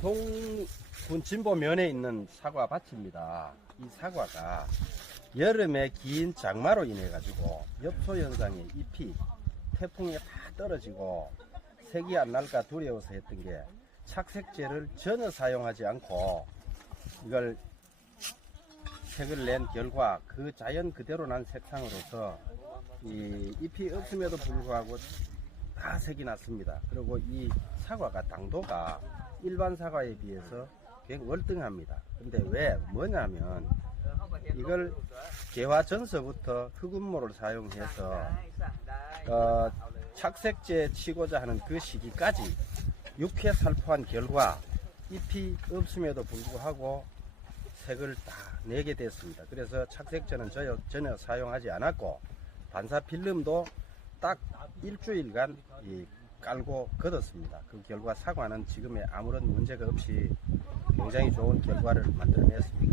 안동군 진보면에 있는 사과 밭입니다. 이 사과가 여름에 긴 장마로 인해 가지고 엽소 현상에 잎이 태풍에 다 떨어지고 색이 안 날까 두려워서 했던 게 착색제를 전혀 사용하지 않고 이걸 색을 낸 결과 그 자연 그대로 난 색상으로서 이 잎이 없음에도 불구하고 다 색이 났습니다. 그리고 이 사과가 당도가 일반 사과에 비해서 굉장히 월등합니다. 근데 왜 뭐냐면 이걸 개화 전서부터 흑운모를 사용해서 어, 착색제 치고자 하는 그 시기까지 육회 살포한 결과 잎이 없음에도 불구하고 색을 다 내게 됐습니다. 그래서 착색제는 전혀, 전혀 사용하지 않았고 반사 필름도 딱 일주일간 이 깔고 걷었습니다. 그 결과 사과는 지금에 아무런 문제가 없이 굉장히 좋은 결과를 만들어냈습니다.